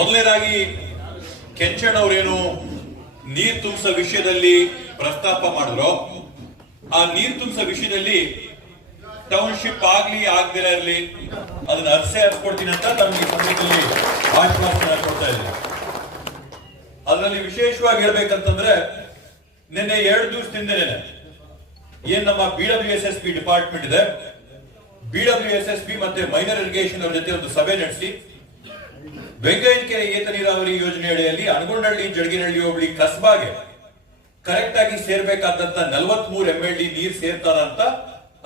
ಮೊದಲನೇದಾಗಿ ಕೆಂಚಣ್ಣ ಅವರೇನು ನೀರ್ ತುಂಬಿಸ ವಿಷಯದಲ್ಲಿ ಪ್ರಸ್ತಾಪ ಮಾಡಿದ್ರು. ಆ ನೀರ್ ತುಂಬಿಸ ವಿಷಯದಲ್ಲಿ ಟೌನ್ಶಿಪ್ ಆಗ್ಲಿ ಆಗದಿರ ಇರಲಿ ಅದನ್ನ ಅರ್ಸೆ ಹರ್ಸ್ಕೊಡ್ತೀನಿ ಅಂತ ತಮಗೆ ಸಮಯದಲ್ಲಿ ಆಶ್ವಾಸನೆ ಕೊಡ್ತಾ ಇದ್ದೀನಿ. ಅದರಲ್ಲಿ ವಿಶೇಷವಾಗಿ ಹೇಳ್ಬೇಕಂತಂದ್ರೆ ನಿನ್ನೆ ಎರಡು ದಿವಸದಿಂದಲೇ ಏನ್ ನಮ್ಮ B W S S P department ಇದೆ. B W S S P ಮತ್ತೆ ಮೈನರ್ ಇರಿಗೇಷನ್ ಅವ್ರ ಜೊತೆ ಒಂದು ಸಭೆ ನಡೆಸಿ. ವೆಂಕಯ್ಯಕೆರೆ ಏತ ನೀರಾವರಿ ಯೋಜನೆ ಅಡಿಯಲ್ಲಿ ಅನಗೊಂಡಹಳ್ಳಿ ಜಡಗಿನಹಳ್ಳಿ ಹೋಬಳಿ ಕಸ್ಬಾಗೆ ಕರೆಕ್ಟ್ ಆಗಿ ಸೇರ್ಬೇಕಾದಂತ ನಲವತ್ ಮೂರು ಎಂ ಎಲ್ ಡಿ ನೀರ್ ಸೇರ್ತಾರ ಅಂತ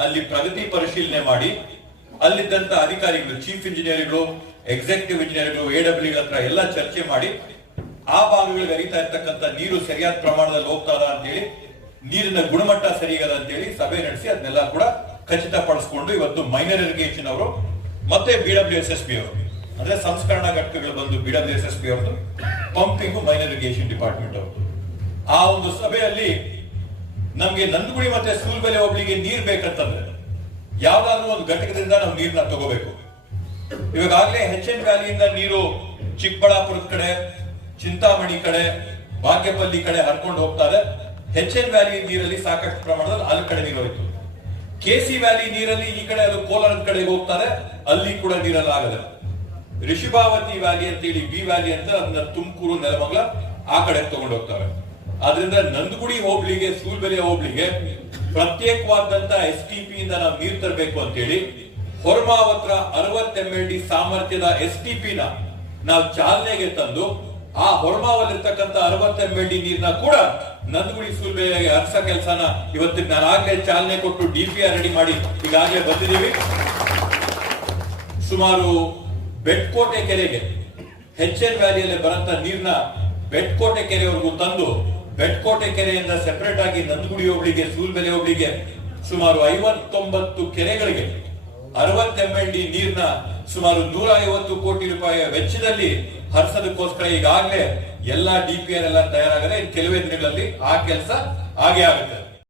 ಅಲ್ಲಿ ಪ್ರಗತಿ ಪರಿಶೀಲನೆ ಮಾಡಿ. ಅಲ್ಲಿದ್ದಂತ ಅಧಿಕಾರಿಗಳು ಚೀಫ್ ಇಂಜಿನಿಯರ್ಗಳು ಎಕ್ಸಿಕ್ಯೂಟಿವ್ ಇಂಜಿನಿಯರ್ಗಳು ಎ ಡಬ್ಲ್ಯೂ ಹತ್ರ ಎಲ್ಲ ಚರ್ಚೆ ಮಾಡಿ, ಆ ಭಾಗಗಳಿಗೆ ಹರಿತಾ ಇರ್ತಕ್ಕಂಥ ನೀರು ಸರಿಯಾದ ಪ್ರಮಾಣದಲ್ಲಿ ಹೋಗ್ತಾ ಅಂತ ಹೇಳಿ ನೀರಿನ ಗುಣಮಟ್ಟ ಸರಿಯಾದ ಅಂತ ಹೇಳಿ ಸಭೆ ನಡೆಸಿ ಅದನ್ನೆಲ್ಲ ಕೂಡ ಖಚಿತಪಡಿಸಿಕೊಂಡು ಇವತ್ತು ಮೈನರ್ ಇರಿಗೇಷನ್ ಅವರು ಮತ್ತೆ ಬಿಡಬ್ಲ್ಯೂ ಎಸ್ ಎಸ್ ಪಿ ಅವರು. ಅಂದ್ರೆ ಸಂಸ್ಕರಣಾ ಘಟಕಗಳು ಬಂದು B W S S P ಅವ್ರದ್ದು ಪಂಪಿಂಗ್ ಮೈನರ್ ಇರಿಗೇಷನ್ ಡಿಪಾರ್ಟ್ಮೆಂಟ್ ಅವರು ಆ ಒಂದು ಸಭೆಯಲ್ಲಿ ನಮ್ಗೆ ನಂದಗುಡಿ ಮತ್ತೆ ಸೂಲ್ಬೆಲೆ ಒಬ್ಳಿಗೆ ನೀರ್ ಬೇಕಂತಂದ್ರೆ, ಯಾವ್ದಾದ್ರು ಒಂದು ಘಟಕದಿಂದ ನಾವು ನೀರ್ನ ತಗೋಬೇಕು. ಇವಾಗಲೇ ಹೆಚ್ ಎನ್ ವ್ಯಾಲಿಯಿಂದ ನೀರು ಚಿಕ್ಕಬಳ್ಳಾಪುರದ ಕಡೆ, ಚಿಂತಾಮಣಿ ಕಡೆ ಬಾಗೇಪಲ್ಲಿ ಕಡೆ ಹರ್ಕೊಂಡು ಹೋಗ್ತಾರೆ. ಹೆಚ್ ಎನ್ ವ್ಯಾಲಿ ನೀರಲ್ಲಿ ಸಾಕಷ್ಟು ಪ್ರಮಾಣದಲ್ಲಿ ಅಲ್ಲಿ ಕಡೆ ನೀರು ಹೋಯ್ತು. ಕೆ ಸಿ ವ್ಯಾಲಿ ನೀರಲ್ಲಿ ಈ ಕಡೆ ಅದು ಕೋಲಾರದ ಕಡೆಗೆ ಹೋಗ್ತಾರೆ, ಅಲ್ಲಿ ಕೂಡ ನೀರಲ್ಲಿ ರಿಷಿಭಾವತಿ ವ್ಯಾಲಿ ಅಂತೇಳಿ ಬಿ ವ್ಯಾಲಿ ಅಂತ ಅದನ್ನ ತುಮಕೂರು, ನೆಲಮಂಗಲ ಆ ಕಡೆ ತಗೊಂಡು ಹೋಗ್ತಾರೆ ಆದ್ರಿಂದ ನಂದಗುಡಿ ಹೋಬ್ಳಿಗೆ, ಸೂಲ್ಬೆಲೆ ಹೋಬ್ಳಿಗೆ ಪ್ರತ್ಯೇಕವಾದಂತ ಎಸ್ ಟಿ ಪಿ ಇಂದ ನಾವು ನೀರು ತರಬೇಕು ಅಂತೇಳಿ ಹೊರಮಾವತ್ರ ಅರವತ್ ಎಂ ಎಲ್ ಡಿ ಸಾಮರ್ಥ್ಯದ ಎಸ್ ಟಿ ಪಿ ನಾವು ಚಾಲನೆಗೆ ತಂದು ಆ ಹೊರಮಾವಲ್ಲಿರ್ತಕ್ಕಂಥ ಅರವತ್ ಎಂ ಎಲ್ ಡಿ ನೀರ್ನ ಕೂಡ ನಂದಗುಡಿ, ಸೂಲ್ಬೆಲೆಗೆ ಹರಿಸ ಕೆಲಸನ ಇವತ್ತಿಗೆ ನಾನು ಆಗ್ಲೇ ಚಾಲನೆ ಕೊಟ್ಟು ಡಿ ಪಿ ಆರ್ ರೆಡಿ ಮಾಡಿ ಈಗಾಗಲೇ ಬಂದಿದ್ದೀವಿ. ಸುಮಾರು ಬೆಟ್ಕೋಟೆ ಕೆರೆಗೆ ಎಚ್ ಎನ್ ವ್ಯಾಲಿಯಲ್ಲಿ ಬರಂತ ನೀರ್ನ ಬೆಟ್ಕೋಟೆ ಕೆರೆವರೆಗೂ ತಂದು, ಬೆಟ್ಕೋಟೆ ಕೆರೆಯಿಂದ ಸೆಪರೇಟ್ ಆಗಿ ನಂದಗುಡಿ ಹೋಬಳಿಗೆ, ಸೂಲ್ಬೆಲೆ ಹೋಬಳಿಗೆ ಸುಮಾರು ಐವತ್ತೊಂಬತ್ತು ಕೆರೆಗಳಿಗೆ ಅರವತ್ ಎಂ ಎಲ್ ಡಿ ನೀರ್ನ ಸುಮಾರು ನೂರ ಐವತ್ತು ಕೋಟಿ ರೂಪಾಯಿಯ ವೆಚ್ಚದಲ್ಲಿ ಹರಿಸೋದಕ್ಕೋಸ್ಕರ ಈಗಾಗಲೇ ಎಲ್ಲಾ ಡಿ ಪಿ ಎಲ್ಲ ತಯಾರಾಗದೆ ಕೆಲವೇ ದಿನಗಳಲ್ಲಿ ಆ ಕೆಲಸ ಆಗೇ ಆಗುತ್ತೆ.